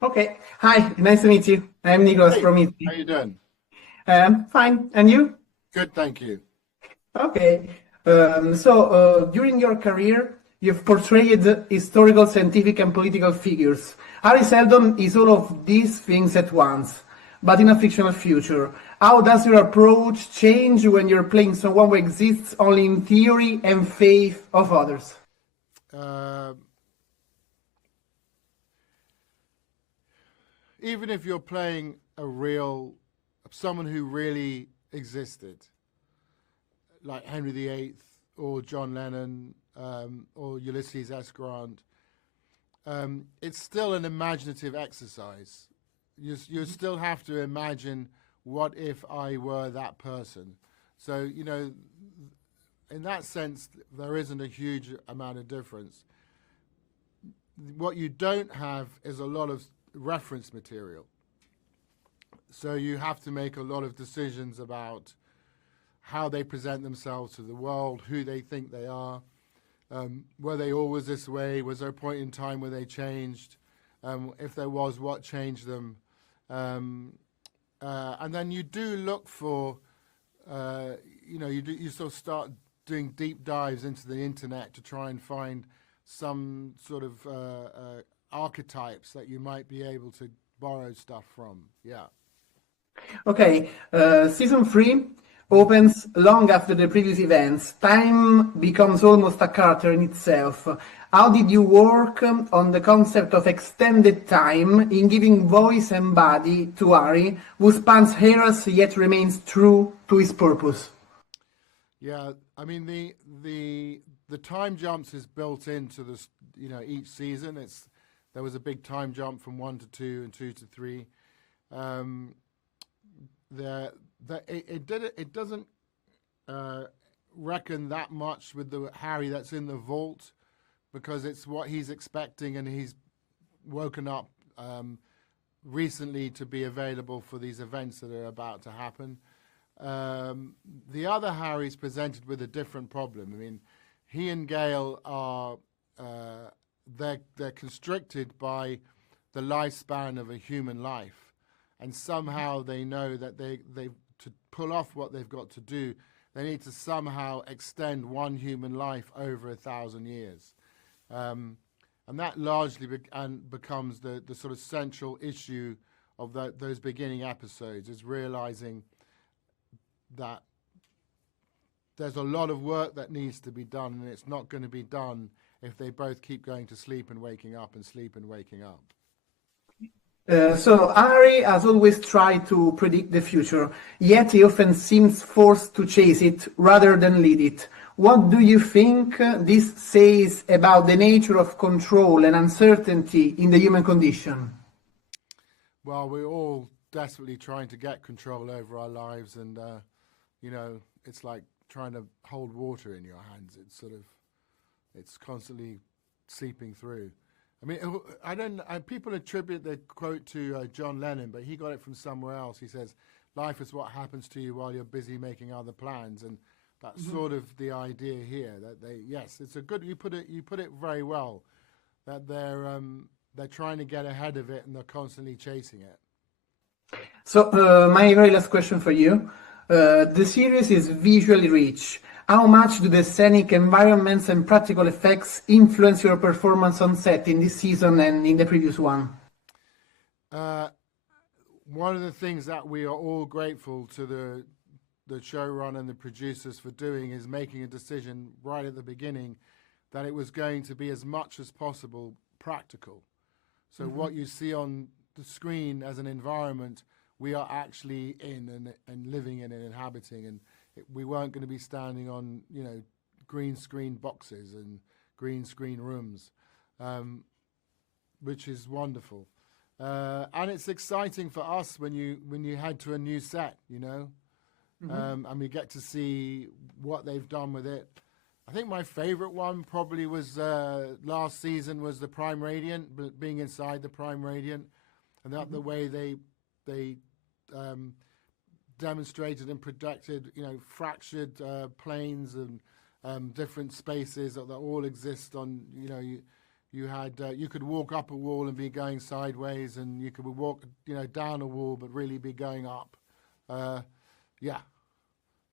Okay. Hi, nice to meet you. I'm Nicholas Hey, from how Italy. you doing? Fine. And you? Good, thank you. Okay. During your career, you've portrayed historical, scientific, and political figures. Harry Seldon is all of these things at once, but in a fictional future. How does your approach change when you're playing someone who exists only in theory and faith of others? Uh, Even if you're playing someone who really existed, like Henry VIII or John Lennon or Ulysses S. Grant, it's still an imaginative exercise. You still have to imagine what if I were that person. So, in that sense, there isn't a huge amount of difference. What you don't have is a lot of reference material. So you have to make a lot of decisions about how they present themselves to the world, who they think they are. Were they always this way? Was there a point in time where they changed? If there was, what changed them? And then you do look for, you sort of start doing deep dives into the internet to try and find some sort of archetypes that you might be able to borrow stuff from. Yeah. Okay, season 3 opens long after the previous events. Time becomes almost a character in itself. How did you work on the concept of extended time in giving voice and body to Harry, who spans eras yet remains true to his purpose? Yeah, I mean the time jumps is built into this. Each season. There was a big time jump from 1 to 2 and 2 to 3. Um, it doesn't reckon that much with the Harry that's in the vault because it's what he's expecting, and he's woken up recently to be available for these events that are about to happen. The other Harry's presented with a different problem. I mean, he and Gail are they're constricted by the lifespan of a human life, and somehow they know that they to pull off what they've got to do, they need to somehow extend one human life over 1,000 years, and that largely becomes the sort of central issue of those beginning episodes, is realizing that there's a lot of work that needs to be done, and it's not going to be done if they both keep going to sleep and waking up and sleep and waking up. Harry has always tried to predict the future, yet he often seems forced to chase it rather than lead it. What do you think this says about the nature of control and uncertainty in the human condition? Well, we're all desperately trying to get control over our lives, and it's like trying to hold water in your hands. It's constantly seeping through. I mean, I don't. People attribute the quote to John Lennon, but he got it from somewhere else. He says, "Life is what happens to you while you're busy making other plans," and that's sort of the idea here. That yes, it's a good. You put it very well. That they're trying to get ahead of it, and they're constantly chasing it. My very last question for you. The series is visually rich. How much do the scenic environments and practical effects influence your performance on set in this season and in the previous one? Uh, One of the things that we are all grateful to the showrunner and the producers for doing is making a decision right at the beginning that it was going to be as much as possible practical. So what you see on the screen as an environment, we are actually in and living in and inhabiting, and we weren't going to be standing on green screen boxes and green screen rooms, which is wonderful. And it's exciting for us when you head to a new set, and we get to see what they've done with it. I think my favorite one probably was last season was the Prime Radiant, being inside the Prime Radiant, and that the way they demonstrated and projected, fractured planes and different spaces that all exist on, You had you could walk up a wall and be going sideways, and you could walk down a wall but really be going up. Yeah,